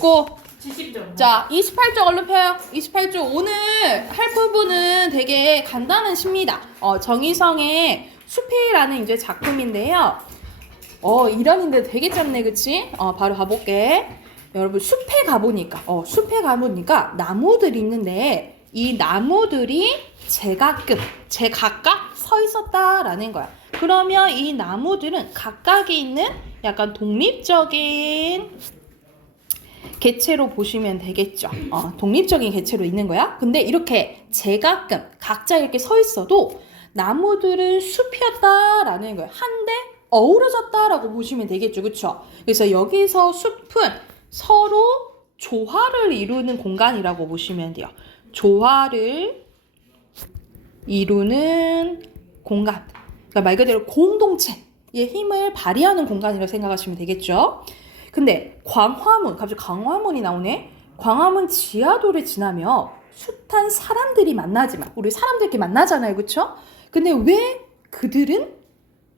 고! 70점. 자, 28쪽 얼른 펴요. 28쪽 오늘 할 부분은 되게 간단한 시입니다. 정희성의 숲이라는 이제 작품인데요. 1학년인데 되게 짧네, 그치? 바로 가볼게. 여러분, 숲에 가보니까 나무들이 있는데 이 나무들이 제각각 서 있었다라는 거야. 그러면 이 나무들은 각각이 있는 약간 독립적인 개체로 보시면 되겠죠. 독립적인 개체로 있는 거야. 근데 이렇게 제각각 각자 이렇게 서 있어도 나무들은 숲이었다라는 거야. 한데 어우러졌다라고 보시면 되겠죠. 그쵸? 그래서 여기서 숲은 서로 조화를 이루는 공간이라고 보시면 돼요. 조화를 이루는 공간. 그러니까 말 그대로 공동체의 힘을 발휘하는 공간이라고 생각하시면 되겠죠. 근데 갑자기 광화문이 나오네. 광화문 지하도를 지나며 숱한 사람들이 만나지만 우리 사람들끼리 만나잖아요, 그렇죠? 근데 왜 그들은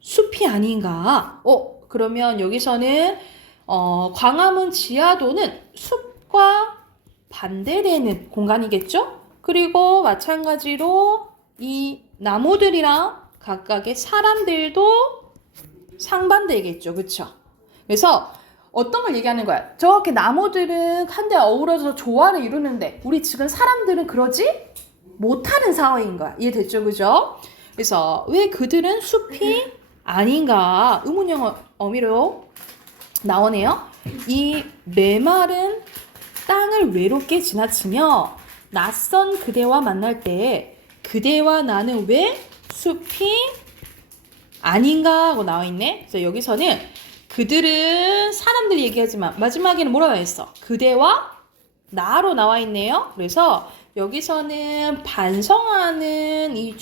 숲이 아닌가? 그러면 여기서는 광화문 지하도는 숲과 반대되는 공간이겠죠? 그리고 마찬가지로 이 나무들이랑 각각의 사람들도 상반되겠죠, 그렇죠? 그래서 어떤 걸 얘기하는 거야? 저렇게 나무들은 한데 어우러져서 조화를 이루는데 우리 지금 사람들은 그러지 못하는 상황인 거야. 이해됐죠? 그죠? 그래서 왜 그들은 숲이 아닌가 의문형 어미로 나오네요. 이 메마른 땅을 외롭게 지나치며 낯선 그대와 만날 때 그대와 나는 왜 숲이 아닌가 하고 나와 있네. 그래서 여기서는 그들은 사람들이 얘기하지만 마지막에는 뭐라고 했어? 그대와 나로 나와 있네요. 그래서 여기서는 반성하는 이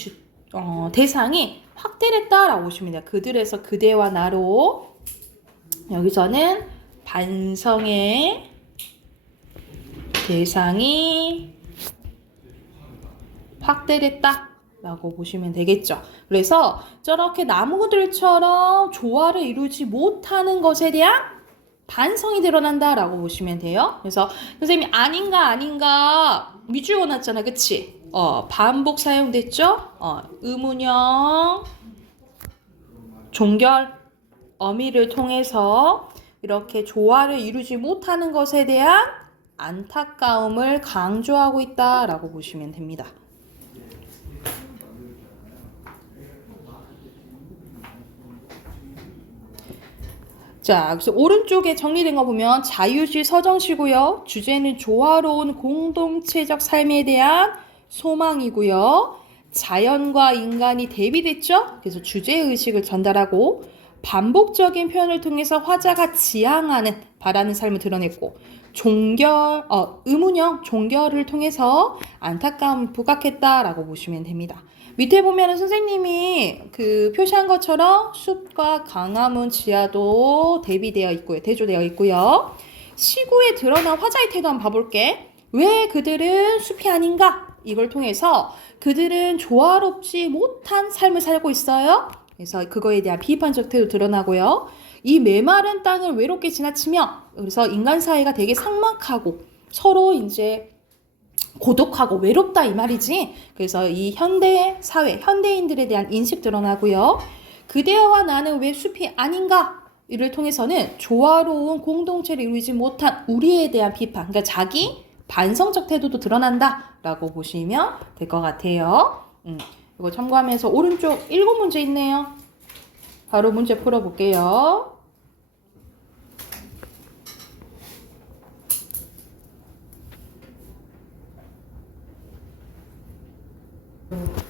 대상이 확대됐다라고 보시면 돼요. 그들에서 그대와 나로 여기서는 반성의 대상이 확대됐다 라고 보시면 되겠죠. 그래서 저렇게 나무들처럼 조화를 이루지 못하는 것에 대한 반성이 드러난다 라고 보시면 돼요. 그래서 선생님이 아닌가 밑줄 그었잖아, 그치? 반복 사용됐죠? 의문형 종결 어미를 통해서 이렇게 조화를 이루지 못하는 것에 대한 안타까움을 강조하고 있다 라고 보시면 됩니다. 자, 그래서 오른쪽에 정리된 거 보면 자유시 서정시고요. 주제는 조화로운 공동체적 삶에 대한 소망이고요. 자연과 인간이 대비됐죠? 그래서 주제의식을 전달하고 반복적인 표현을 통해서 화자가 지향하는 바라는 삶을 드러냈고 의문형 종결을 통해서 안타까움을 부각했다라고 보시면 됩니다. 밑에 보면은 선생님이 그 표시한 것처럼 숲과 광화문 지하도 대비되어 있고요. 대조되어 있고요. 시구에 드러난 화자의 태도 한번 봐볼게. 왜 그들은 숲이 아닌가? 이걸 통해서 그들은 조화롭지 못한 삶을 살고 있어요. 그래서 그거에 대한 비판적 태도 드러나고요. 이 메마른 땅을 외롭게 지나치며 그래서 인간 사회가 되게 삭막하고 서로 이제 고독하고 외롭다 이 말이지. 그래서 이 현대 사회, 현대인들에 대한 인식 드러나고요. 그대와 나는 왜 숲이 아닌가? 이를 통해서는 조화로운 공동체를 이루지 못한 우리에 대한 비판, 그러니까 자기 반성적 태도도 드러난다라고 보시면 될 것 같아요. 이거 참고하면서 오른쪽 7문제 있네요. 바로 문제 풀어볼게요.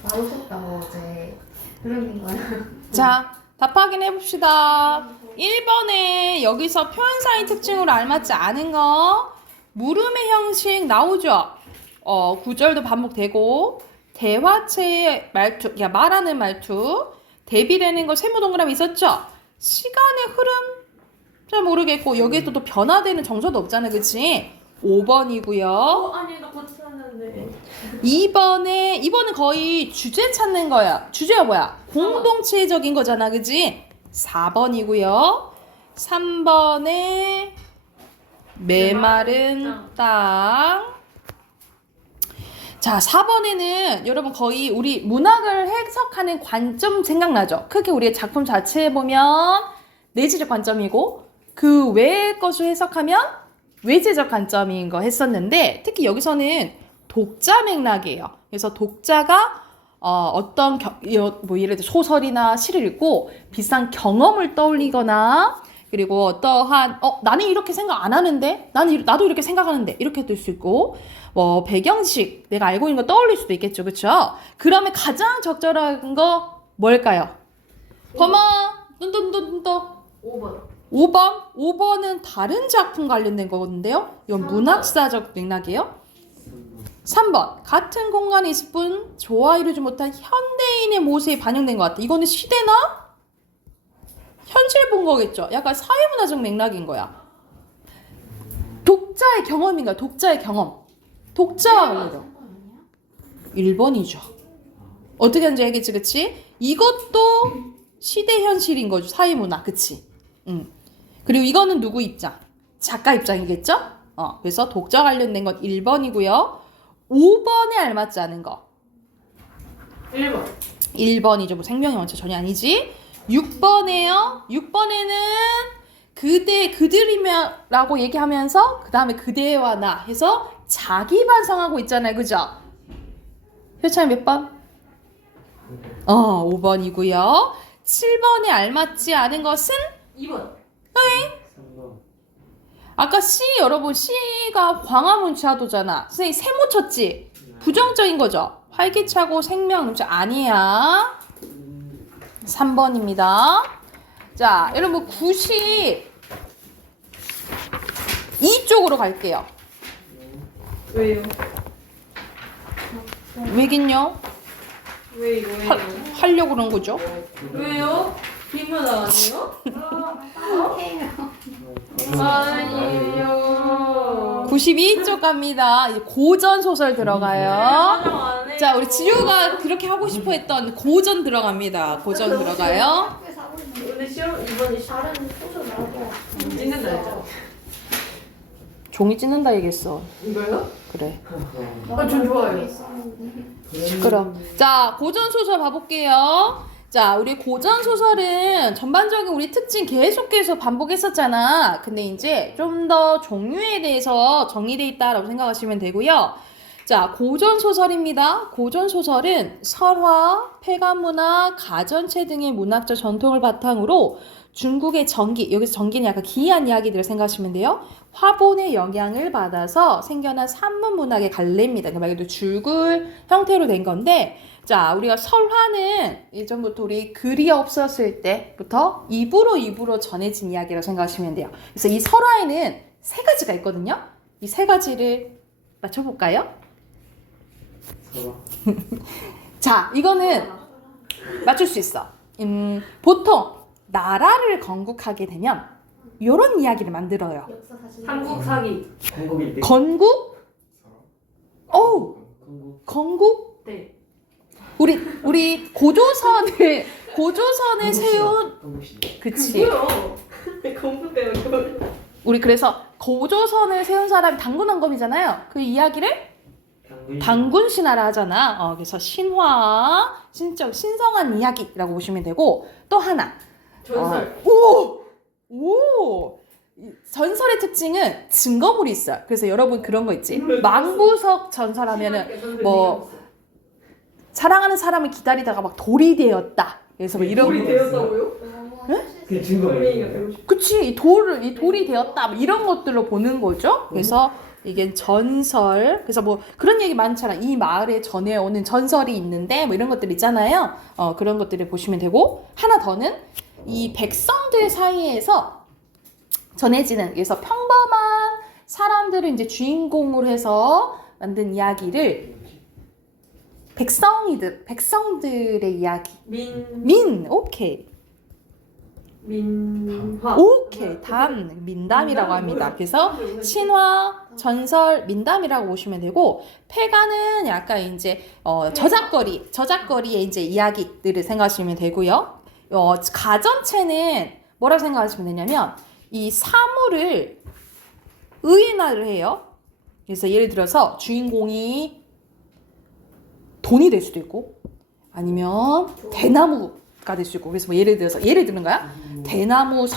나오셨다고 어제 그러는 거야. 자, 답 확인해 봅시다. 1번에 여기서 표현사의 특징으로 알맞지 않은 거 물음의 형식 나오죠? 구절도 반복되고 대화체의 말투, 말하는 말투 대비되는 거 세모 동그라미 있었죠? 시간의 흐름 잘 모르겠고 여기에도 또 변화되는 정서도 없잖아, 그치? 5번이고요. 아니 나 같이 하는데. 2번은 거의 주제 찾는 거야. 주제가 뭐야? 공동체적인 거잖아, 그지? 4번이고요. 3번에 메마른 땅. 자, 4번에는 여러분 거의 우리 문학을 해석하는 관점 생각나죠? 크게 우리의 작품 자체에 보면 내지적 관점이고 그 외의 것을 해석하면 외재적 관점인 거 했었는데 특히 여기서는 독자 맥락이에요. 그래서 독자가 어떤 뭐 예를 들어 소설이나 시를 읽고 비슷한 경험을 떠올리거나 그리고 어떠한 나는 이렇게 생각 안 하는데 나도 이렇게 생각하는데 이렇게 될 수 있고 뭐 배경식 내가 알고 있는 거 떠올릴 수도 있겠죠. 그렇죠? 그러면 가장 적절한 거 뭘까요? 범아 뚠뚠뚠뚠 5번. 5번은 다른 작품 관련된 거거든요. 이건 문학사적 맥락이에요. 3번 같은 공간에 있을 뿐 조화 이루지 못한 현대인의 모습이 반영된 것 같아. 이거는 시대나 현실 본 거겠죠. 약간 사회문화적 맥락인 거야. 독자의 경험인가? 독자의 경험. 독자와 관련된 1번이죠. 어떻게 하는지 알겠지, 그치? 이것도 시대 현실인 거죠. 사회문화, 그치? 그리고 이거는 누구 입장? 작가 입장이겠죠? 그래서 독자 관련된 건 1번이고요. 5번에 알맞지 않은 거. 1번. 1번이죠. 뭐 생명의 원칙 전혀 아니지. 6번에요. 6번에는 그대, 그들이며 라고 얘기하면서 그 다음에 그대와 나 해서 자기 반성하고 있잖아요. 그죠? 효찬이 몇 번? 5번이고요. 7번에 알맞지 않은 것은 2번. 아까 C 여러분 C가 광화문 지하도잖아. 선생님 세모 쳤지? 부정적인 거죠. 활기차고 생명 넘치 아니야. 3번입니다. 자 여러분 92쪽으로 갈게요. 왜요? 왜긴요? 왜요? 하려고 그런 거죠. 왜요? 비문 아니에요? 아니에요. 92쪽 갑니다. 이제 고전 소설 들어가요. 화장 안 해요. 자 우리 지효가 그렇게 하고 싶어 했던 고전 들어갑니다. 고전 들어가요. 오늘 시험 이번에 다른 소설 말고 찍는다 했죠? 종이 찢는다 얘기했어. 이거요? 그래. 전 좋아요. 시끄러. 자, 고전 소설 봐볼게요. 자, 우리 고전 소설은 전반적인 우리 특징 계속해서 반복했었잖아. 근데 이제 좀 더 종류에 대해서 정의돼 있다라고 생각하시면 되고요. 자, 고전 소설입니다. 고전 소설은 설화, 폐가문화, 가전체 등의 문학적 전통을 바탕으로 중국의 전기, 여기서 전기는 약간 기이한 이야기들을 생각하시면 돼요. 화본의 영향을 받아서 생겨난 산문 문학의 갈래입니다. 말 그대로 줄글 형태로 된 건데, 자, 우리가 설화는 예전부터 우리 글이 없었을 때부터 입으로 전해진 이야기라고 생각하시면 돼요. 그래서 이 설화에는 세 가지가 있거든요. 이 세 가지를 맞춰볼까요? 자, 이거는 맞출 수 있어. 보통 나라를 건국하게 되면 이런 이야기를 만들어요. 역사 사실 한국 사기. 건국? 어우, 건국? 네. 우리 고조선을 세운 그치. 뭐야? 건국대요 이걸. 우리 그래서 고조선을 세운 사람이 당군왕검이잖아요. 그 이야기를 당군 신화라 하잖아. 그래서 신화, 신성한 이야기라고 보시면 되고 또 하나. 전설. 오! 전설의 특징은 증거물이 있어요. 그래서 여러분 그런 거 있지. 망부석 전설하면은 뭐 사랑하는 사람을 기다리다가 막 돌이 되었다. 그래서 뭐 이런 돌이 되었다고요? 네? 돌멩이가 되고 싶어. 그치, 이 돌이 되었다. 뭐 이런 것들로 보는 거죠. 그래서 이게 전설. 그래서 뭐 그런 얘기 많잖아. 이 마을에 전해오는 전설이 있는데 뭐 이런 것들 있잖아요. 그런 것들을 보시면 되고 하나 더는 이 백성들 사이에서 전해지는 그래서 평범한 사람들을 이제 주인공으로 해서 만든 이야기를 백성들의 이야기. 오케이. 민화. 오케이. 민담이라고 합니다. 그래서 신화, 전설, 민담이라고 보시면 되고 폐가는 약간 이제 저작거리의 이제 이야기들을 생각하시면 되고요. 가전체는 뭐라고 생각하시면 되냐면 이 사물을 의인화를 해요. 그래서 예를 들어서 주인공이 돈이 될 수도 있고 아니면 대나무가 될 수 있고 그래서 뭐 예를 드는 거야. 대나무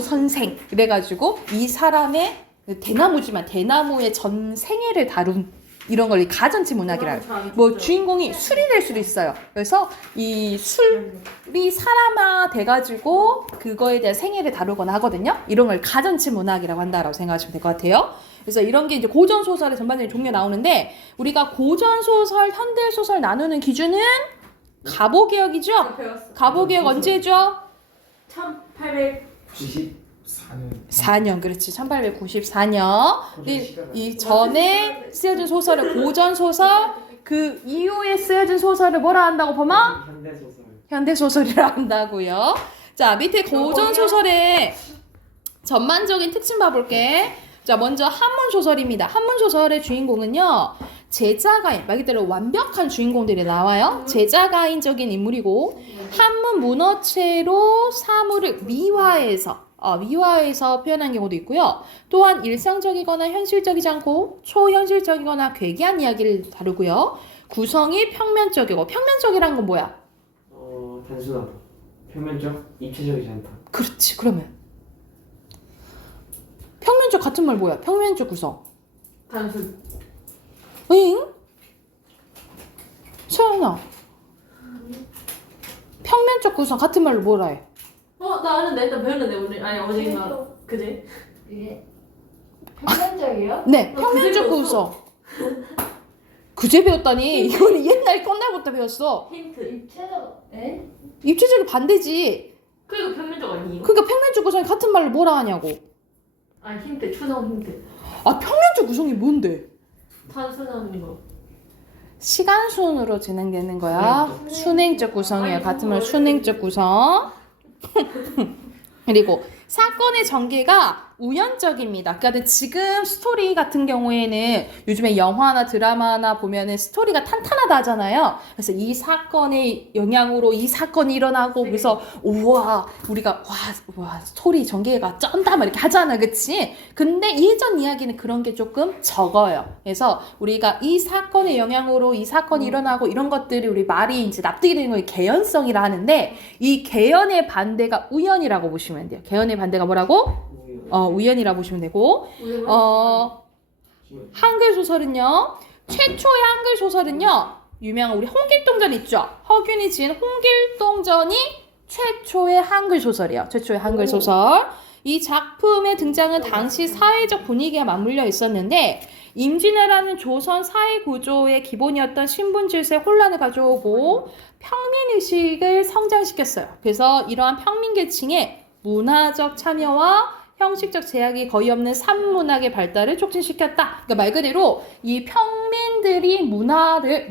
선생 그래가지고 이 사람의 대나무지만 대나무의 전 생애를 다룬 이런 걸 가전체 문학이라 해요. 뭐 주인공이 술이 될 수도 있어요. 그래서 이 술이 사람화 돼가지고 그거에 대한 생애를 다루거나 하거든요. 이런 걸 가전체 문학이라고 한다라고 생각하시면 될 것 같아요. 그래서 이런 게 이제 고전 소설의 전반적인 종류 나오는데 우리가 고전 소설, 현대 소설 나누는 기준은 가보개혁이죠. 배웠어. 가보개혁 언제죠? 1800 4년 그렇지 1894년 이 전에 쓰여진 소설을 고전 소설 그 이후에 쓰여진 소설을 뭐라 한다고 보면 현대 소설이라 한다고요. 자 밑에 고전 소설의 전반적인 특징 봐볼게. 자 먼저 한문 소설입니다. 한문 소설의 주인공은요 제자가인 말 그대로 완벽한 주인공들이 나와요. 제자가인적인 인물이고 한문 문어체로 사물을 미화해서 표현한 경우도 있고요. 또한 일상적이거나 현실적이지 않고 초현실적이거나 괴기한 이야기를 다루고요. 구성이 평면적이고 평면적이란 건 뭐야? 단순하다. 표면적, 입체적이지 않다. 그렇지. 그러면 평면적 같은 말 뭐야? 평면적 구성. 단순. 응? 서연아. 평면적 구성 같은 말로 뭐라 해? 나 아는데 일단 배웠는데 오늘 아니 어제인가 그제? 예. 평면적이요? 네, 나 평면적 그제 구성. 그제 배웠다니? 이거는 옛날 옛날부터 배웠어. 힌트. 입체적. 에? 입체적이 반대지. 그리고 평면적 아니에요? 그러니까 평면적 구성이 같은 말로 뭐라 하냐고. 아니 힌트 추나온 힌트. 아 평면적 구성이 뭔데? 단순한 거. 시간순으로 진행되는 거야. 순행적 구성이에요. 같은 말 순행적 구성. 그리고 사건의 전개가 우연적입니다. 그러니까 지금 스토리 같은 경우에는 요즘에 영화나 드라마나 보면은 스토리가 탄탄하다 하잖아요. 그래서 이 사건의 영향으로 이 사건이 일어나고 그래서 우와 우리가 와 스토리 전개가 쩐다 막 이렇게 하잖아, 그치? 근데 예전 이야기는 그런 게 조금 적어요. 그래서 우리가 이 사건의 영향으로 이 사건이 일어나고 이런 것들이 우리 말이 이제 납득이 되는 걸 개연성이라 하는데 이 개연의 반대가 우연이라고 보시면 돼요. 개연의 반대가 뭐라고? 우연이라 보시면 되고 한글 소설은요 최초의 한글 소설은요 유명한 우리 홍길동전 있죠. 허균이 지은 홍길동전이 최초의 한글 소설이에요. 최초의 한글 소설. 이 작품의 등장은 당시 사회적 분위기가 맞물려 있었는데 임진왜란은 조선 사회 구조의 기본이었던 신분 질서에 혼란을 가져오고 평민의식을 성장시켰어요. 그래서 이러한 평민계층의 문화적 참여와 형식적 제약이 거의 없는 산문학의 발달을 촉진시켰다. 그러니까 말 그대로 이 평민들이 문학을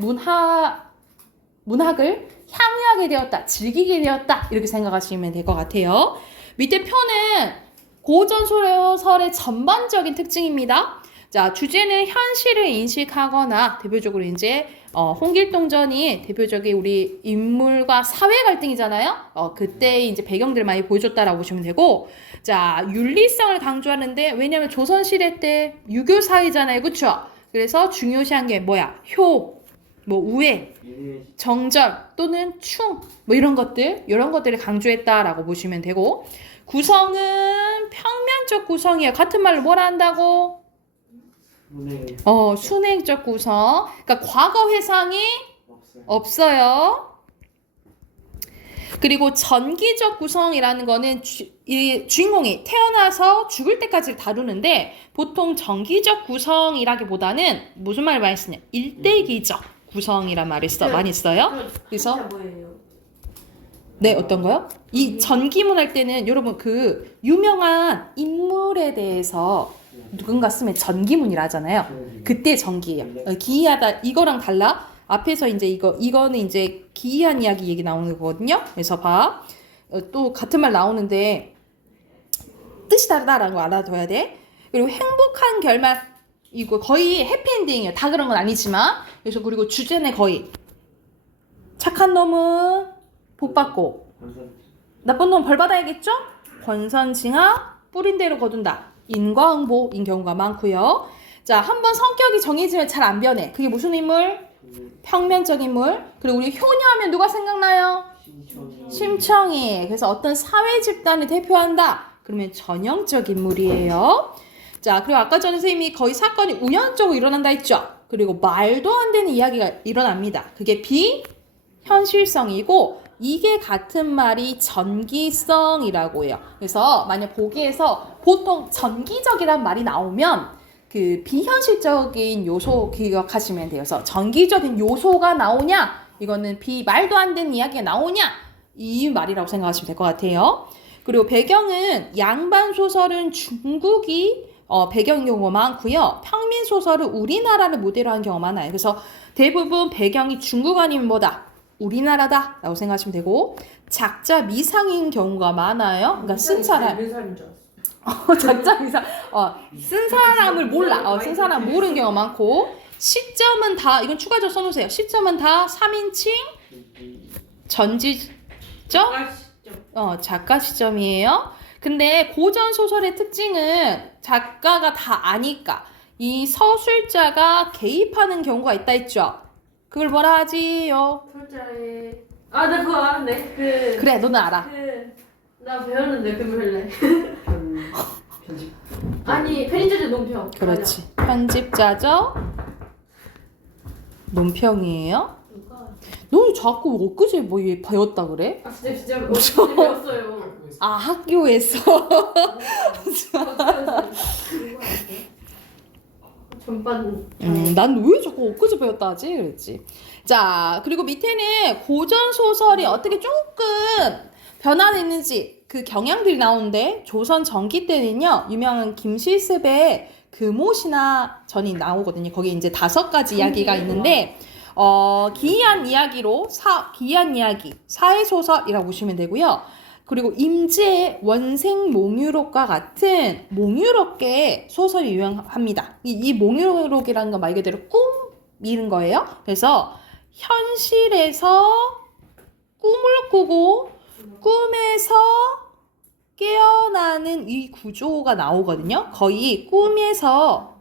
향유하게 되었다. 즐기게 되었다. 이렇게 생각하시면 될 것 같아요. 밑에 표는 고전 소설의 전반적인 특징입니다. 자, 주제는 현실을 인식하거나 대표적으로 이제 홍길동전이 대표적인 우리 인물과 사회 갈등이잖아요. 그때 이제 배경들을 많이 보여줬다라고 보시면 되고, 자, 윤리성을 강조하는데 왜냐면 조선시대 때 유교 사회잖아요, 그렇죠? 그래서 중요시한 게 뭐야? 효, 뭐 우애, 정절 또는 충, 뭐 이런 것들을 강조했다라고 보시면 되고, 구성은 평면적 구성이에요. 같은 말로 뭐라 한다고? 순행적 구성. 그러니까 과거 회상이 없어요. 그리고 전기적 구성이라는 거는 이 주인공이 태어나서 죽을 때까지 다루는데 보통 전기적 구성이라기보다는 무슨 말을 많이 쓰냐? 일대기적 구성이란 말을 많이 써요. 그래서 뭐예요? 네, 어떤 거요? 이 전기문 할 때는 여러분 그 유명한 인물에 대해서 누군가 쓰면 전기문이라 하잖아요. 그때 전기예요. 기이하다 이거랑 달라. 앞에서 이제 이거는 이제 기이한 이야기 얘기 나오는 거거든요. 그래서 봐. 또 같은 말 나오는데 뜻이 다르다라는 거 알아둬야 돼. 그리고 행복한 결말 이거 거의 해피엔딩이에요. 다 그런 건 아니지만. 그래서 그리고 주제는 거의 착한 놈은 복 받고 나쁜 놈은 벌 받아야겠죠? 권선징악 뿌린 대로 거둔다. 인과응보인 경우가 많고요. 자, 한번 성격이 정해지면 잘 안 변해. 그게 무슨 인물? 평면적 인물. 그리고 우리 효녀하면 누가 생각나요? 심청이. 그래서 어떤 사회 집단을 대표한다. 그러면 전형적 인물이에요. 자, 그리고 아까 전에 선생님이 거의 사건이 우연적으로 일어난다 했죠. 그리고 말도 안 되는 이야기가 일어납니다. 그게 비현실성이고 이게 같은 말이 전기성이라고 해요. 그래서 만약 보기에서 보통 전기적이란 말이 나오면 그 비현실적인 요소 기억하시면 돼요. 그래서 전기적인 요소가 나오냐? 이거는 말도 안 되는 이야기가 나오냐? 이 말이라고 생각하시면 될 것 같아요. 그리고 배경은 양반 소설은 중국이 배경인 경우가 많고요. 평민 소설은 우리나라를 모델로 한 경우가 많아요. 그래서 대부분 배경이 중국 아니면 뭐다? 우리나라다 라고 생각하시면 되고 작자 미상인 경우가 많아요. 그러니까 쓴 사람 사람인 줄 알았어. 작자 미상 쓴 사람을 몰라. 쓴 사람 모르는 경우가 많고 시점은 다 이건 추가적으로 써놓으세요. 시점은 다 3인칭 전지적 작가 시점이에요. 근데 고전 소설의 특징은 작가가 다 아니까 이 서술자가 개입하는 경우가 있다 했죠. 그걸 뭐라 하지요? 솔자에 나 그거 아는데 그래, 너는 알아. 나 배웠는데 그 원래 편집. 아니 편집자 논평. 그렇지. 편집자죠. 논평이에요. 너 자꾸 엊그제 뭐 배웠다 그래? 진짜 어떻게 배웠어요. 학교에서. 전반. 난 왜 자꾸 엊그제 배웠다 하지? 그랬지. 자, 그리고 밑에는 고전 소설이 어떻게 조금 변화됐는지 그 경향들이 나오는데 조선 전기 때는요 유명한 김실습의 금오신화 전이 나오거든요. 거기 이제 5가지 이야기가 있는데 기이한 이야기로 기이한 이야기 사회소설이라고 보시면 되고요. 그리고 임지의 원생몽유록과 같은 몽유록계 소설이 유명합니다. 이 몽유록이라는 건 말 그대로 꿈이는 거예요. 그래서 현실에서 꿈을 꾸고 꿈에서 깨어나는 이 구조가 나오거든요. 거의 꿈에서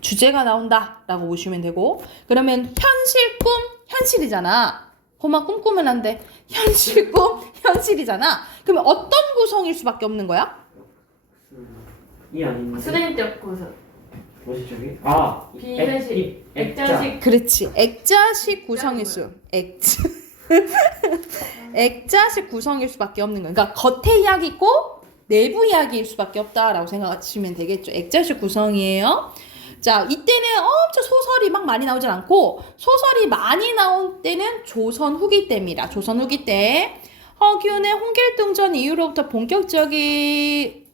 주제가 나온다라고 보시면 되고 그러면 현실 꿈 현실이잖아. 그만 꿈꾸면 안 돼. 현실 꿈 현실이잖아. 그러면 어떤 구성일 수밖에 없는 거야? 이 아닌데. 수행적 구성. 뭐지 저기? 비현실. 액자식. 그렇지. 액자식 구성일 수. 액자식 구성일 수밖에 없는 거야. 그러니까 겉에 이야기 있고 내부 이야기일 수밖에 없다라고 생각하시면 되겠죠. 액자식 구성이에요. 자, 이때는 엄청 소설이 막 많이 나오진 않고 소설이 많이 나온 때는 조선 후기 때입니다. 조선 후기 때 허균의 홍길동전 이후로부터 본격적인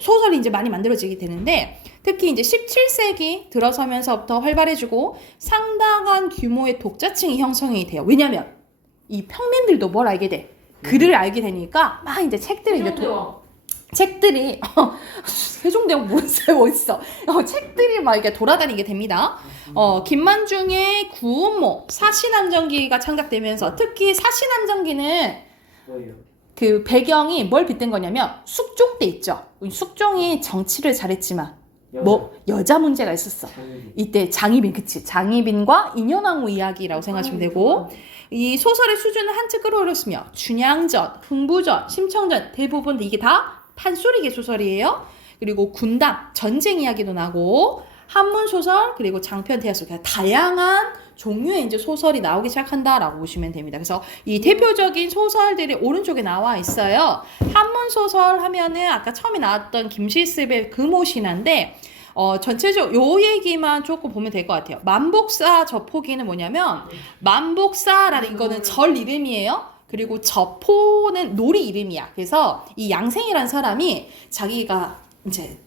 소설이 이제 많이 만들어지게 되는데 특히 이제 17세기 들어서면서부터 활발해지고 상당한 규모의 독자층이 형성이 돼요. 왜냐면 이 평민들도 뭘 알게 돼? 글을 알게 되니까 막 이제 책들이 이제 책들이 세종대왕 모르겠어요 어딨어. 책들이 막 이렇게 돌아다니게 됩니다. 김만중의 구운모 사신함정기가 창작되면서 특히 사신함정기는 뭐예요? 그 배경이 뭘 빗댄 거냐면 숙종 때 있죠. 숙종이 정치를 잘했지만 여자 문제가 있었어. 이때 장희빈, 그치? 장희빈과 인현왕후 이야기라고 생각하시면 되고 이 소설의 수준을 한층 끌어올렸으며 춘향전, 흥부전, 심청전 대부분 이게 다 판소리계 소설이에요. 그리고 군담, 전쟁 이야기도 나고 한문 소설 그리고 장편 대하소설 다양한 종류의 이제 소설이 나오기 시작한다라고 보시면 됩니다. 그래서 이 대표적인 소설들이 오른쪽에 나와 있어요. 한문 소설 하면은 아까 처음에 나왔던 김실습의 금오신화인데 전체적으로 요 얘기만 조금 보면 될 것 같아요. 만복사 저포기는 뭐냐면 만복사라는 이거는 절 이름이에요. 그리고 저포는 놀이 이름이야. 그래서 이 양생이라는 사람이 자기가 이제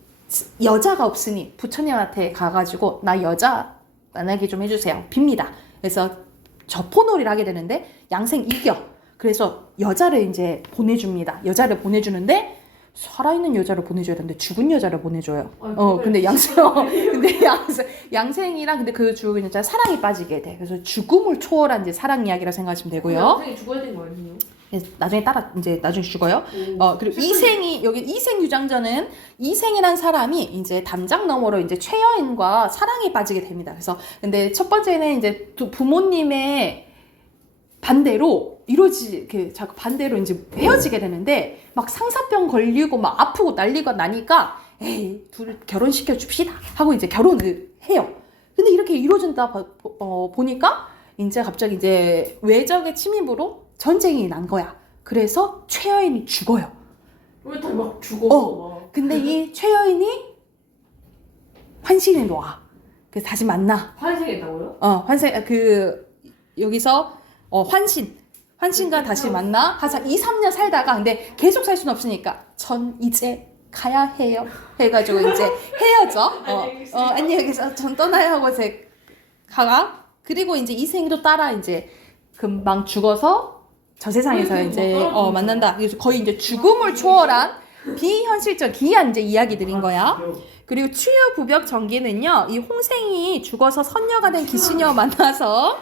여자가 없으니 부처님한테 가가지고 나 여자 만나게 좀 해주세요. 빕니다. 그래서 저포놀이를 하게 되는데 양생 이겨. 그래서 여자를 이제 보내줍니다. 여자를 보내주는데 살아있는 여자를 보내줘야 되는데 죽은 여자를 보내줘요. 근데 양생이랑 근데 그 죽은 여자 사랑에 빠지게 돼. 그래서 죽음을 초월한 이제 사랑 이야기라 생각하시면 되고요. 양생이 죽어야 되는 거 아니에요? 나중에 나중에 죽어요. 오. 그리고 이생이, 여기 이생유장전은 이생이란 사람이 이제 담장 너머로 이제 최여인과 사랑에 빠지게 됩니다. 그래서, 근데 첫 번째는 이제 부모님의 반대로 자꾸 반대로 이제 헤어지게 되는데, 막 상사병 걸리고 막 아프고 난리가 나니까, 에이, 둘 결혼시켜 줍시다 하고 이제 결혼을 해요. 근데 이렇게 이루어진다 보니까, 이제 갑자기 이제 외적의 침입으로 전쟁이 난 거야. 그래서 최여인이 죽어요. 왜 다 막 죽어? 근데 이 최여인이 환신에 놓아. 그래서 다시 만나. 환생했다고요? 여기서 환신과 다시 만나. 한 2, 3년 살다가, 근데 계속 살 수는 없으니까 전 이제 가야 해요 해가지고 이제 헤어져. 안녕히 계세요. 전 떠나야 하고 이제 가가. 그리고 이제 이생도 따라 이제 금방 죽어서 저 세상에서 이제 만난다. 그래서 거의 이제 죽음을 초월한 비현실적 기이한 이제 이야기들인 거야. 그리고 추유부벽 전기는요, 이 홍생이 죽어서 선녀가 된 기신녀 만나서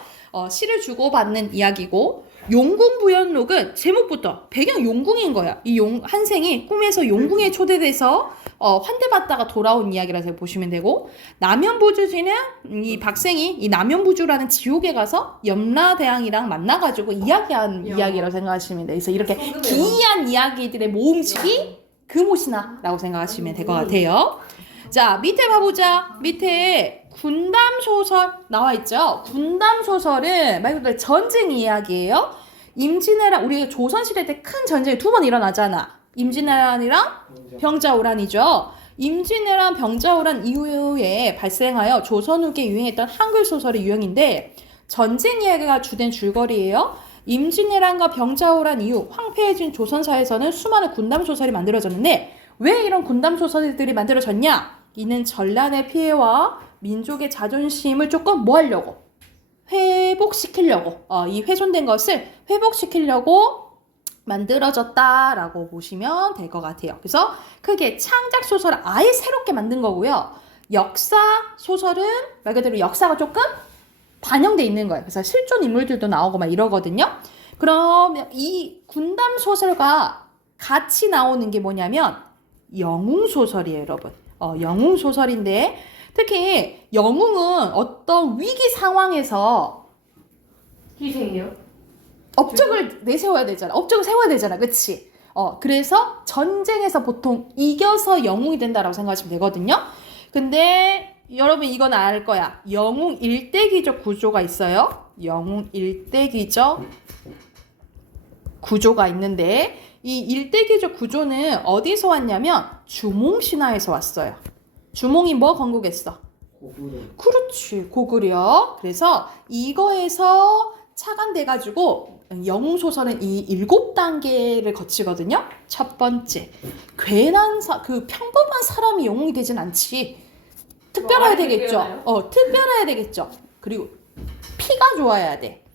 시를 주고받는 이야기고, 용궁부연록은 제목부터 배경 용궁인 거야. 이 한생이 꿈에서 용궁에 초대돼서 환대받다가 돌아온 이야기라서 보시면 되고, 남연부주지는 이 박생이 이 남연부주라는 지옥에 가서 염라대왕이랑 만나가지고 이야기한 이야기라고 생각하시면 돼요. 그래서 이렇게 기이한 이야기들의 모음집이 금오시나라고 생각하시면 될 것 같아요. 자, 밑에 봐보자. 밑에 군담소설 나와 있죠. 군담소설은 말 그대로 전쟁 이야기예요. 임진왜란, 우리 조선시대 때 큰 전쟁이 2번 일어나잖아. 임진왜란이랑 병자호란이죠. 임진왜란, 병자호란 이후에 발생하여 조선 후기에 유행했던 한글 소설의 유형인데, 전쟁 이야기가 주된 줄거리예요. 임진왜란과 병자호란 이후 황폐해진 조선사에서는 수많은 군담소설이 만들어졌는데, 왜 이런 군담소설들이 만들어졌냐? 이는 전란의 피해와 민족의 자존심을 조금 뭐 하려고? 회복시키려고. 이 훼손된 것을 회복시키려고 만들어졌다라고 보시면 될 것 같아요. 그래서 크게 창작 소설을 아예 새롭게 만든 거고요. 역사 소설은 말 그대로 역사가 조금 반영돼 있는 거예요. 그래서 실존 인물들도 나오고 막 이러거든요. 그럼 이 군담 소설과 같이 나오는 게 뭐냐면 영웅 소설이에요, 여러분. 영웅 소설인데, 특히 영웅은 어떤 위기 상황에서 희생이요? 업적을 내세워야 되잖아. 업적을 세워야 되잖아. 그치? 그래서 전쟁에서 보통 이겨서 영웅이 된다라고 생각하시면 되거든요. 근데 여러분 이건 알 거야. 영웅 일대기적 구조가 있어요. 영웅 일대기적 구조가 있는데, 이 일대기적 구조는 어디서 왔냐면 주몽신화에서 왔어요. 주몽이 뭐 건국했어? 고구려. 그렇지, 고구려. 그래서 이거에서 착안돼가지고 영웅 소설은 이 7단계를 거치거든요. 첫 번째, 평범한 사람이 영웅이 되진 않지. 특별해야 되겠죠. 특별해야 되겠죠. 그리고 피가 좋아야 돼.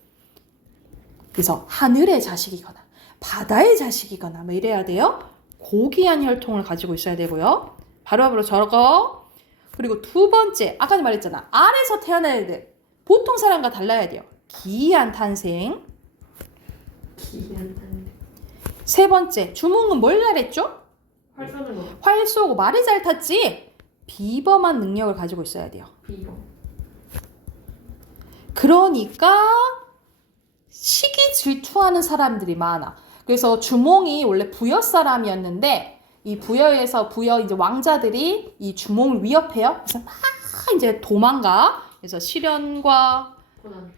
그래서 하늘의 자식이거나 바다의 자식이거나 뭐 이래야 돼요. 고귀한 혈통을 가지고 있어야 되고요. 바로바로 저거. 그리고 두 번째, 아까 말했잖아. 알에서 태어나야 돼. 보통 사람과 달라야 돼요. 기이한 탄생. 세 번째, 주몽은 뭘 잘했죠? 활 쏘는 거. 활 쏘고 말이 잘 탔지. 비범한 능력을 가지고 있어야 돼요. 비범. 그러니까 시기 질투하는 사람들이 많아. 그래서 주몽이 원래 부여 사람이었는데, 이 부여에서 이제 왕자들이 이 주몽을 위협해요. 그래서 막 이제 도망가. 그래서 시련과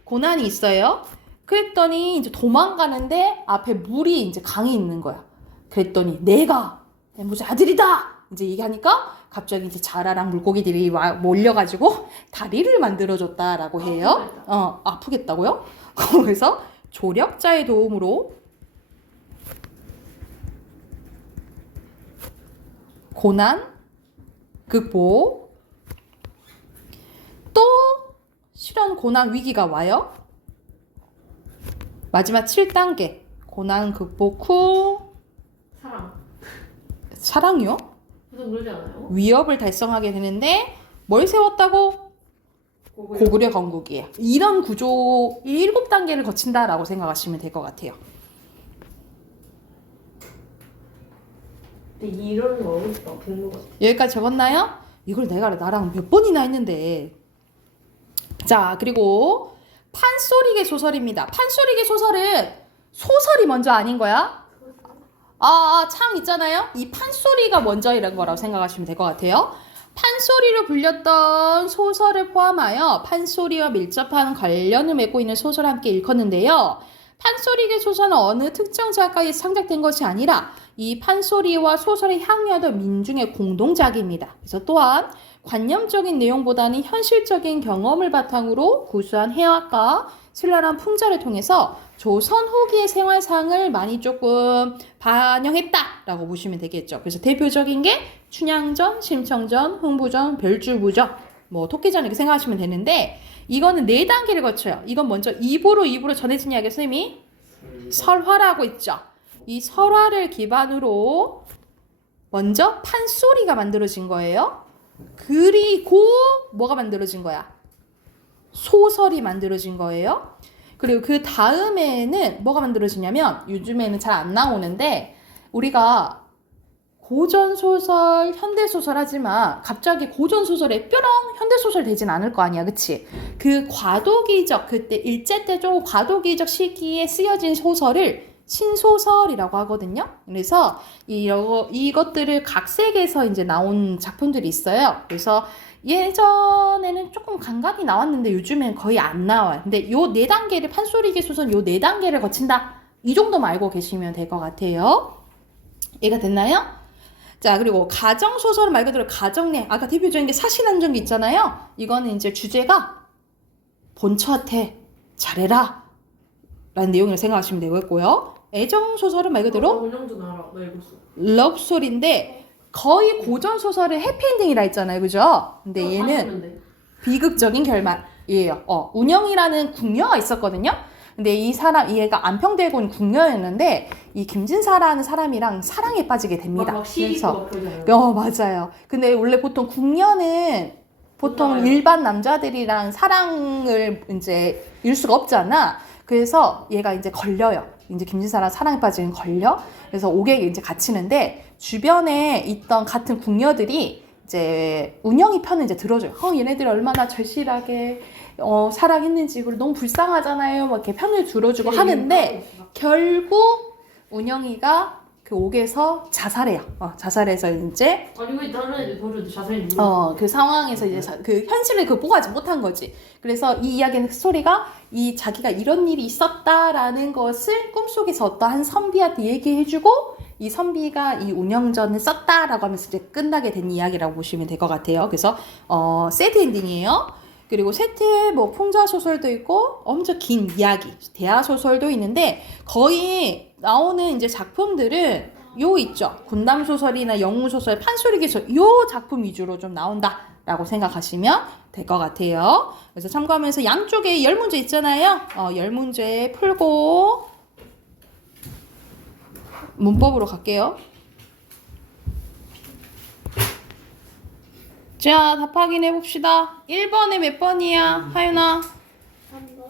고난이 있어요. 그랬더니 이제 도망가는데 앞에 물이 이제 강이 있는 거야. 그랬더니 내가 내 무슨 아들이다! 이제 얘기하니까 갑자기 이제 자라랑 물고기들이 몰려가지고 다리를 만들어줬다라고 해요. 아프겠다고요? 그래서 조력자의 도움으로 고난 극복, 또 실현 고난 위기가 와요. 마지막 7단계 고난 극복 후 사랑이요? 무슨 그러지 않아요? 위협을 달성하게 되는데, 뭘 세웠다고? 고구려 건국이에요. 이런 구조 7단계를 거친다라고 생각하시면 될 것 같아요. 근데 이런 거 어렵다. 본것 같아. 여기까지 적었나요? 이걸 내가 나랑 몇 번이나 했는데. 자, 그리고 판소리개 소설입니다. 판소리개 소설은 소설이 먼저 아닌 거야? 창 있잖아요? 이 판소리가 먼저 이런 거라고 생각하시면 될 것 같아요. 판소리로 불렸던 소설을 포함하여 판소리와 밀접한 관련을 맺고 있는 소설을 함께 일컫는데요. 판소리계 소설은 어느 특정 작가에 창작된 것이 아니라 이 판소리와 소설을 향유하던 민중의 공동작입니다. 그래서 또한 관념적인 내용보다는 현실적인 경험을 바탕으로 구수한 해학과 신랄한 풍자를 통해서 조선 후기의 생활상을 많이 조금 반영했다라고 보시면 되겠죠. 그래서 대표적인 게 춘향전, 심청전, 흥부전, 별주부전, 토끼전 이렇게 생각하시면 되는데 이거는 4단계를 거쳐요. 이건 먼저 입으로 전해진 이야기 선생님이 설화라고 있죠. 이 설화를 기반으로 먼저 판소리가 만들어진 거예요. 그리고 뭐가 만들어진 거야? 소설이 만들어진 거예요. 그리고 그 다음에는 뭐가 만들어지냐면 요즘에는 잘 안 나오는데 우리가 고전소설, 현대소설 하지만 갑자기 고전소설에 뾰롱 현대소설 되진 않을 거 아니야. 그치? 그 과도기적 그때 일제 때 좀 과도기적 시기에 쓰여진 소설을 신소설이라고 하거든요. 그래서 이것들을 각색해서 이제 나온 작품들이 있어요. 그래서 예전에는 조금 간간히 나왔는데 요즘엔 거의 안 나와요. 근데 요 4단계를 판소리계 소설 요 4단계를 거친다. 이 정도만 알고 계시면 될 것 같아요. 이해가 됐나요? 자, 그리고 가정소설 말 그대로 가정내. 아까 대표적인 게 사실안정기 있잖아요. 이거는 이제 주제가 본처한테 잘해라 라는 내용을 생각하시면 되겠고요. 애정소설은 말 그대로 운영도 알아. 나 읽었어. 러브스토리인데 거의 고전소설의 해피엔딩이라 했잖아요. 그죠? 근데 얘는 비극적인 결말이에요. 운영이라는 궁녀가 있었거든요. 근데 얘가 안평대에 온 궁녀였는데 이 김진사라는 사람이랑 사랑에 빠지게 됩니다. 막 시리고 맞아요. 근데 원래 보통 궁녀는 보통 일반 남자들이랑 사랑을 이제 이룰 수가 없잖아. 그래서 얘가 이제 걸려요. 이제 김진사랑 사랑에 빠지는 걸려. 그래서 옥에 이제 갇히는데 주변에 있던 같은 궁녀들이 이제 운영이 편을 이제 들어줘요. 얘네들이 얼마나 절실하게 사랑했는지 그리고 너무 불쌍하잖아요. 막 이렇게 편을 들어주고 하는데 결국 운영이가 그 옥에서 자살해요. 자살해서 이제 아니 왜 다른 애들 도저히 자세히 그 상황에서 이제 그 현실을 극복하지 못한 거지. 그래서 이 이야기는 스토리가 자기가 이런 일이 있었다라는 것을 꿈속에서 어떠한 선비한테 얘기해주고 이 선비가 이 운영전을 썼다라고 하면서 이제 끝나게 된 이야기라고 보시면 될 것 같아요. 그래서 새드 엔딩이에요. 그리고 세트에 풍자 소설도 있고 엄청 긴 이야기, 대하 소설도 있는데 거의 나오는 이제 작품들은 요 있죠. 군담 소설이나 영웅 소설, 판소리기 소설 요 작품 위주로 좀 나온다라고 생각하시면 될 것 같아요. 그래서 참고하면서 양쪽에 10문제 있잖아요. 10문제 풀고 문법으로 갈게요. 자, 답 확인해 봅시다. 1번에 몇 번이야, 하윤아? 3번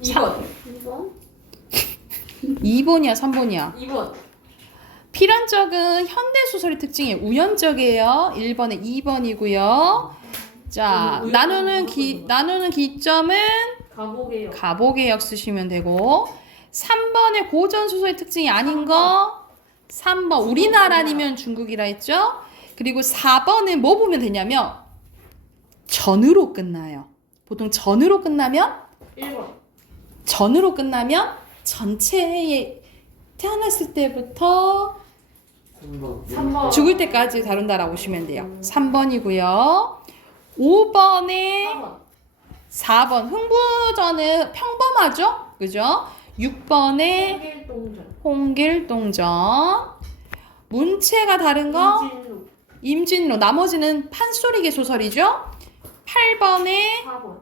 2번. 2번 2번이야, 3번이야? 2번. 필연적은 현대소설의 특징이 우연적이에요. 1번에 2번이고요. 자, 나누는 기점은 가보게요. 가보개역 쓰시면 되고 3번의 고전소설의 특징이 아닌 거 3번 우리나라 아니면 중국이라 했죠. 그리고 4번은 뭐 보면 되냐면 전으로 끝나요. 보통 전으로 끝나면 1번. 전으로 끝나면 전체에 태어났을 때부터 3번. 죽을 때까지 다룬다라고 보시면 돼요. 3번이고요. 5번에 4번 흥부전은 평범하죠? 그죠? 6번에 홍길동전. 문체가 다른 거 임진로. 나머지는 판소리계 소설이죠? 8번에 4번.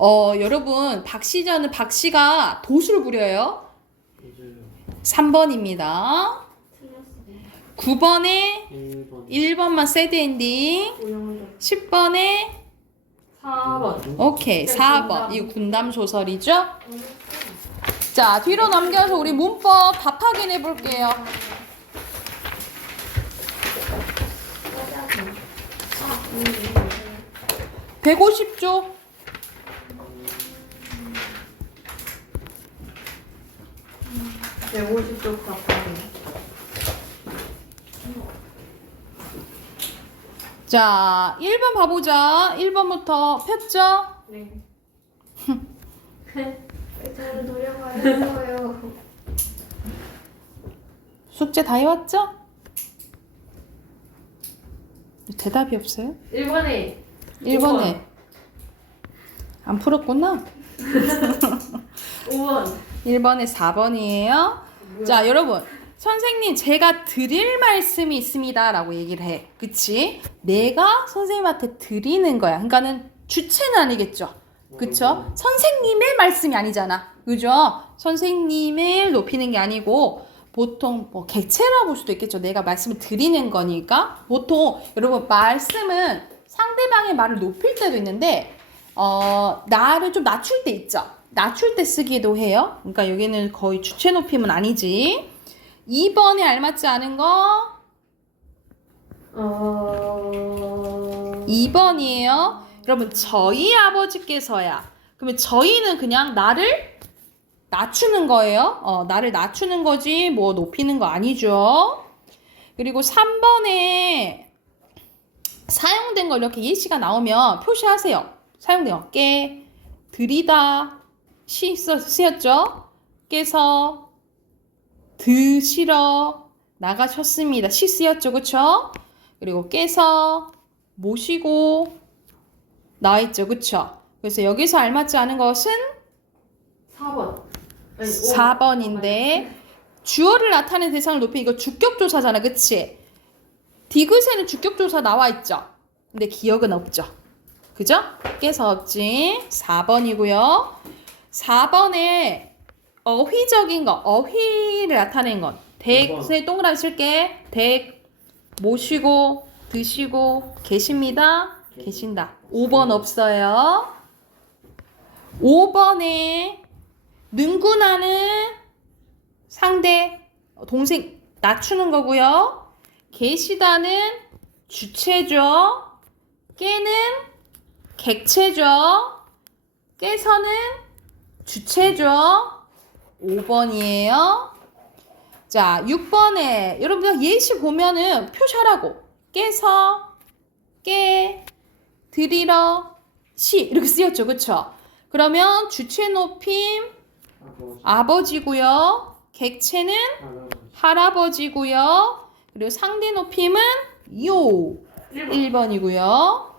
3번 여러분 박씨가 도수를 부려요. 3번입니다. 틀렸어요 9번에 1번만 새드 엔딩. 10번에 4번. 오케이 네, 4번. 이거 군담 소설이죠? 자, 뒤로 넘겨서 우리 문법 답 확인해 볼게요. 맞아. 150조. 네, 50쪽 답변. 자, 1번 봐보자. 1번부터 폈죠? 네. 왜 저를 노려봐요? 숙제 다 해왔죠? 대답이 없어요? 1번에 1번에 안 풀었구나. 5번. 1번에 4번이에요. 자, 여러분. 선생님, 제가 드릴 말씀이 있습니다. 라고 얘기를 해. 그치? 내가 선생님한테 드리는 거야. 그러니까는 주체는 아니겠죠. 그쵸? 선생님의 말씀이 아니잖아. 그죠? 선생님을 높이는 게 아니고, 보통 뭐 객체라고 볼 수도 있겠죠. 내가 말씀을 드리는 거니까. 보통, 여러분, 말씀은 상대방의 말을 높일 때도 있는데, 나를 좀 낮출 때 있죠. 낮출 때 쓰기도 해요. 그러니까 여기는 거의 주체 높임은 아니지. 2번에 알맞지 않은 거 2번이에요. 여러분, 저희 아버지께서야. 그러면 저희는 그냥 나를 낮추는 거예요. 나를 낮추는 거지 뭐 높이는 거 아니죠. 그리고 3번에 사용된 거 이렇게 예시가 나오면 표시하세요. 사용된 거 깨, 들이다, 쓰였죠. 깨서, 드시러 나가셨습니다. 시 쓰였죠. 그쵸? 그리고 깨서, 모시고 나와있죠. 그쵸? 그래서 여기서 알맞지 않은 것은 4번. 4번인데 주어를 나타내는 대상을 높이 이거 주격조사잖아. 그치? 디귿에는 주격조사 나와있죠. 근데 기억은 없죠. 그죠? 깨서 없지. 4번이고요. 4번에 어휘적인 거, 어휘를 나타낸 건 댁에 동그라미 쓸게. 댁, 모시고, 드시고, 계십니다. 계신다. 5번 없어요. 5번에 능구나는 상대, 동생 낮추는 거고요. 계시다는 주체죠. 깨는 객체죠. 깨서는 주체죠. 5번이에요. 자, 6번에 여러분들 예시 보면은 표시하라고. 깨서, 깨, 드리러, 시 이렇게 쓰였죠. 그쵸? 그러면 주체 높임 아버지고요. 객체는 할아버지고요. 그리고 상대 높임은 요 1번이고요.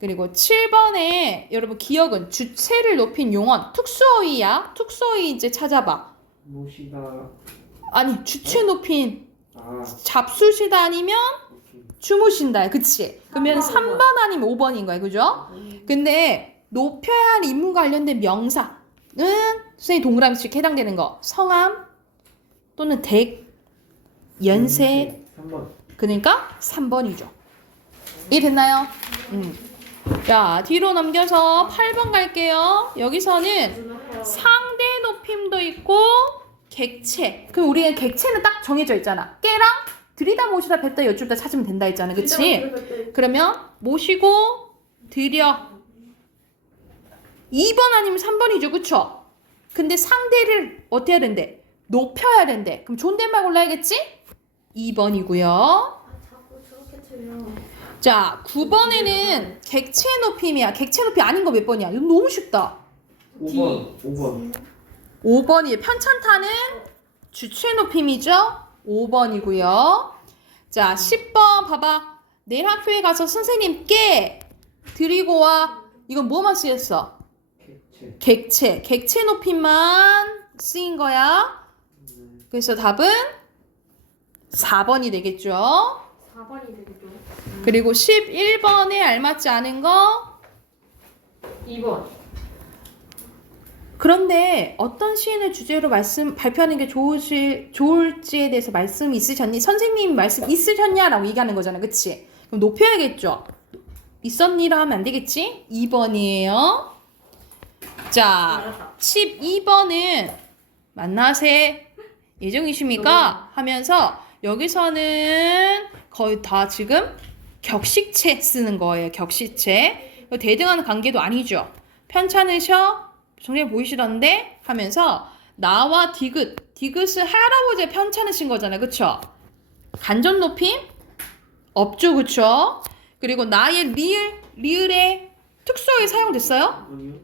그리고 7번에 여러분 기억은 주체를 높인 용언 특수어휘야. 특수어휘 이제 찾아봐. 모시다. 아니 주체 높인 아, 잡수시다 아니면 오케이. 주무신다. 그치? 그러면 3번 아니면 5번인 거야. 그죠? 근데 높여야 할 인물 관련된 명사는 선생님 동그라미씩 해당되는 거. 성함 또는 댁, 연세. 3번. 그러니까 3번이죠. 이해됐나요? 자, 뒤로 넘겨서 8번 갈게요. 여기서는 상대 높임도 있고 객체. 그럼 우리는 객체는 딱 정해져 있잖아. 깨랑 들이다 모시다 뱉다 여쭈다 찾으면 된다 했잖아. 그치? 그러면 모시고 드려 2번 아니면 3번이죠. 그쵸? 근데 상대를 어떻게 해야 된대? 높여야 된대. 그럼 존댓말 골라야겠지? 2번이고요. 자꾸 저렇게 틀려. 자, 9번에는 객체 높임이야. 객체 높임 아닌 거 몇 번이야? 이거 너무 쉽다. 5번. 5번. 5번이 편찬타는 주체 높임이죠. 5번이고요. 자, 10번 봐봐. 내일 학교에 가서 선생님께 드리고 와. 이건 뭐만 쓰였어? 객체. 객체 높임만 쓰인 거야. 그래서 답은 4번이 되겠죠. 4번이 되겠죠. 그리고 11번에 알맞지 않은 거 2번. 그런데 어떤 시인을 주제로 발표하는 게 좋을지에 대해서 말씀이 있으셨니? 선생님 말씀 있으셨냐라고 얘기하는 거잖아. 그치? 그럼 높여야겠죠? 있었니라 하면 안 되겠지? 2번이에요. 자, 알았다. 12번은 만나실 예정이십니까? 하면서 여기서는 거의 다 지금 격식체 쓰는 거예요. 격식체. 이거 대등한 관계도 아니죠. 편찮으셔? 정리 보이시던데? 하면서 나와 디귿. 디귿은 할아버지의 편찮으신 거잖아요. 그쵸? 간접 높임? 없죠. 그쵸? 그리고 나의 리을의 특수어에 사용됐어요? 아니요.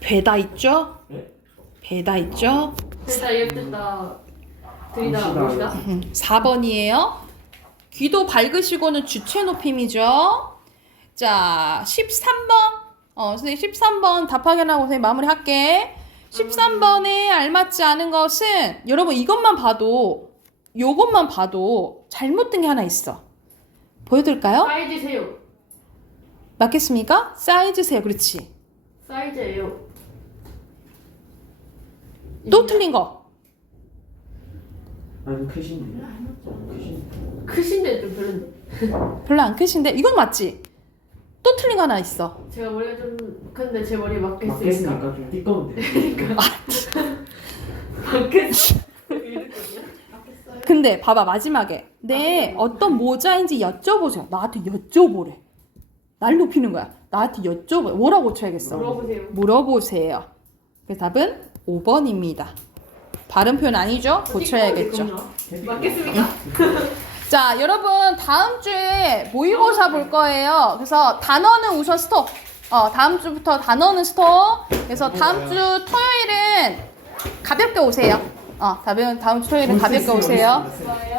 배다 있죠? 네? 배다 있죠? 됐다 예쁘다. 들이다 보시다. 보시다. 4번이에요. 귀도 밝으시고는 주체 높임이죠. 자, 13번. 선생님 13번 답 확인하고 선생님 마무리할게. 13번에 알맞지 않은 것은 여러분 이것만 봐도 요것만 봐도 잘못된 게 하나 있어. 보여드릴까요? 사이즈 세요. 맞겠습니까? 사이즈 세요. 그렇지. 사이즈예요. 또 틀린 거. 아니 크신데. 크신. 크신데 좀 별론데. 별로 안 크신데 이건 맞지? 또 틀린 거 하나 있어. 제가 머리가 좀 큰데 제 머리에 맞겠으니까. 맞겠으니까 좀 띠꺼운데. 맞겠어. 근데 봐봐 마지막에 내 어떤 모자인지 여쭤보세요. 나한테 여쭤보래. 날 높이는 거야. 나한테 여쭤보. 뭐라고 고쳐야겠어? 물어보세요. 물어보세요. 그래서 답은 5번입니다. 발음 표현 아니죠? 고쳐야겠죠. 맞겠습니까? 자, 여러분 다음 주에 모의고사 볼 거예요. 그래서 단어는 우선 스톱. 다음 주부터 단어는 스톱. 그래서 다음 주 토요일은 가볍게 오세요. 다음 주 토요일은 가볍게 오세요. 좋아요.